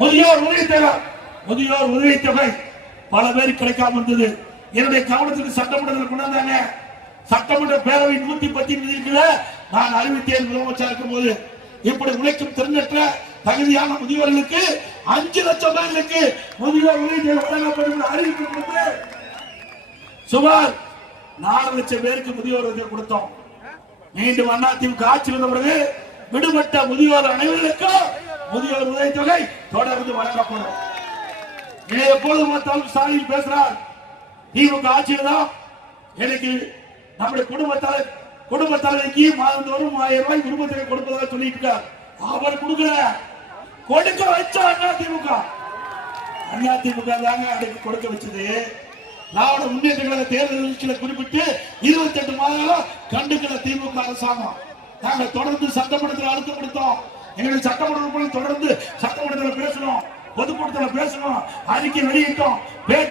முதியோர் உதவித்தொகை முதியோர் உதவித்தொகை பல பேருக்கு கிடைக்காம இருந்தது. என்னுடைய கவனத்துக்கு சட்டமன்றத்தில் கொண்டு சட்டமன்ற பேரவை நூத்தி பத்தி நிதிக்குள்ள நான் அறிவித்தேன் முதலமைச்சர் இருக்கும் போது இப்படி உழைக்கும் திறனற்ற தகுதியான முதியோர்களுக்கு அஞ்சு லட்சம் பேர்களுக்கு முதியோர் உதவித்தொகை வழங்கப்படும் என்று அறிவிப்பு சுமார் நாலு லட்சம் பேருக்கு முதியோர் உதவி கொடுத்தோம். மீண்டும் அண்ணா திமுக ஆட்சி வந்த பிறகு விடுபட்ட முதியோர் அனைவருக்கும் முதியோர் உதவித்தொகை தொடர்ந்து வழங்கப்படும். இதை எப்போது பார்த்தாலும் ஸ்டாலின் பேசுறார் திமுக ஆட்சியில் தான் எனக்கு நம்முடைய குடும்பத்தால குடும்ப தலைவிக்கு மாதந்தோறும் ஆயிரம் ரூபாய் குடும்பத்திற்கு கொடுப்பதாக சொல்லிட்டு இருக்கார். அவர் கொடுக்கல. கொடுக்க வச்சா அண்ணா திமுக. அண்ணா திமுக தாங்க அதுக்கு கொடுக்க வச்சது. திராவிட முன்னேற்ற கழக தேர்தல் நிகழ்ச்சியில குறிப்பிட்டு இருபத்தி எட்டு மாதம் கண்டுக்கல திமுக அரசாங்கம். நாங்க தொடர்ந்து சட்டமன்றத்தில் அழுத்தப்படுத்தோம். கொடுத்தோம் சட்டமன்ற உறுப்பினர் தொடர்ந்து சட்டமன்றத்தில் பேசணும் பொதுக்கூட்டத்தில் பேசணும் அறிக்கை வெளியிட்டோம். பேட்டி